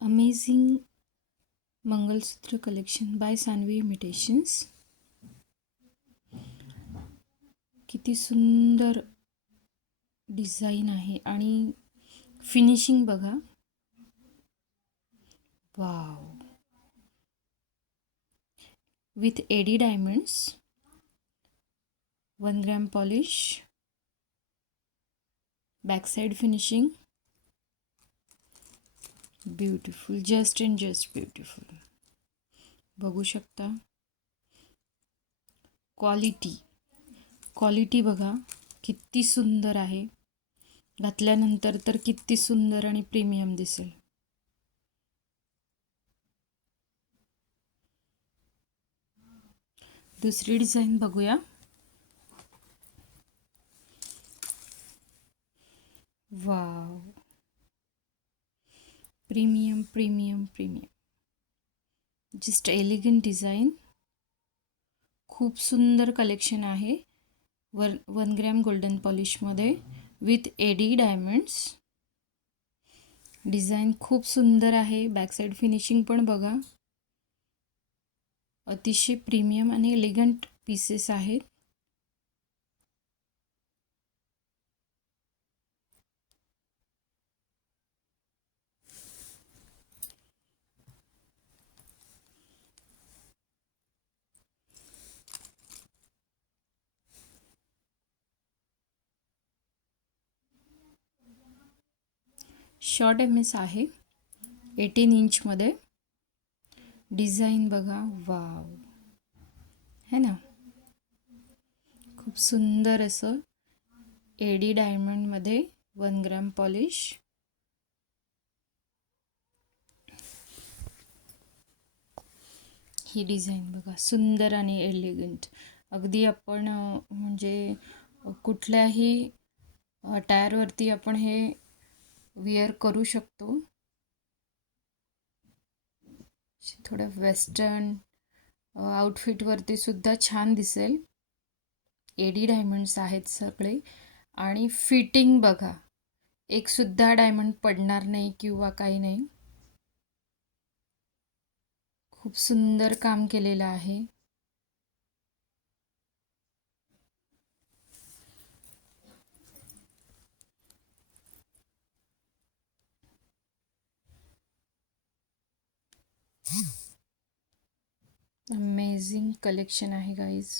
Amazing mangalsutra collection by Sanvi imitations. किती सुंदर design आहे आणि फिनिशिंग बघा. Wow. With AD diamonds, 1 gram polish, back side finishing. Beautiful, just and just beautiful. बघू शकता. क्वालिटी बघा किती सुंदर आहे. घातल्यानंतर तर किती सुंदर आणि प्रीमियम दिसेल. दुसरी डिझाईन बघूया. Wow. Premium premium premium. Just elegant design. खूप सुंदर कलेक्शन आहे. 1 ग्रॅम गोल्डन पॉलिशमध्ये विथ एडी डायमंड्स. डिझाईन खूप सुंदर आहे. बॅक साईड फिनिशिंग पण बघा. अतिशय प्रीमियम आणि एलिगंट पीसेस आहेत. शॉर्ट MS आहे, 18 इंचमध्ये. डिझाईन बघा. वाव, है ना. खूप सुंदर असं एडी डायमंडमध्ये 1 ग्रॅम पॉलिश. ही डिझाईन बघा, सुंदर आणि एलिगंट. अगदी आपण म्हणजे कुठल्याही टायरवरती आपण हे विअर करू शकतो. थोडं वेस्टर्न आउटफिटवरती सुद्धा छान दिसेल. एडी डायमंड्स आहेत सगळे. आणि फिटिंग बघा, एक सुद्धा डायमंड पडणार नाही किंवा काही नाही. खूप सुंदर काम केलेलं आहे. अमेझिंग कलेक्शन आहे गाईज.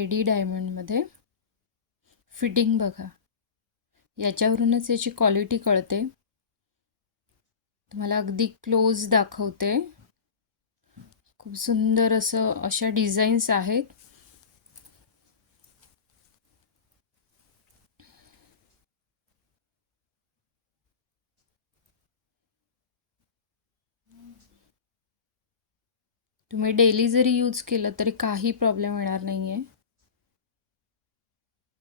एडी डायमंडमध्ये फिटिंग बघा. याच्यावरूनच याची क्वालिटी कळते. तुम्हाला अगदी क्लोज दाखवते. खूप सुंदर असं अशा डिझाईन्स आहेत. तुम्ही डेली जरी यूज केलं तरी काही प्रॉब्लेम येणार नाही आहे.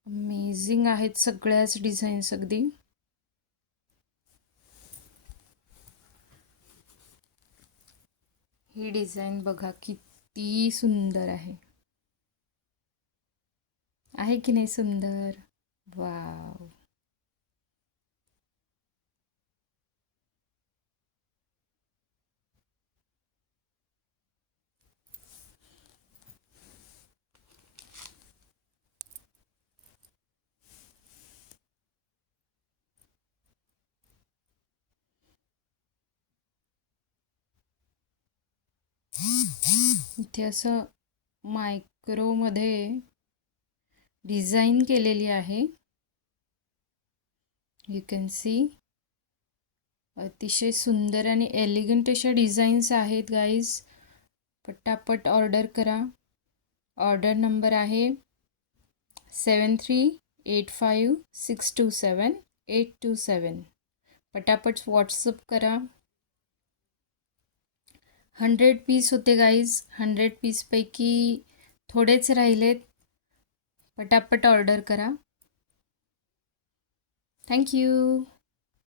अमेझिंग आहेत सगळ्याच डिझाईन्स अगदी. ही डिझाईन बघा किती सुंदर आहे. आहे की नाही सुंदर. वाव. इथे असं मायक्रोमध्ये डिझाईन केलेली आहे. You can see. अतिशय सुंदर आणि एलिगंट अशा डिझाईन्स आहेत गाईज. पटापट ऑर्डर करा. ऑर्डर नंबर आहे 7385627827. पटापट व्हॉट्सअप करा. 100 पीस होते गाईज. 100 पीसपैकी थोडेच राहिलेत. पटापट ऑर्डर करा. थँक्यू.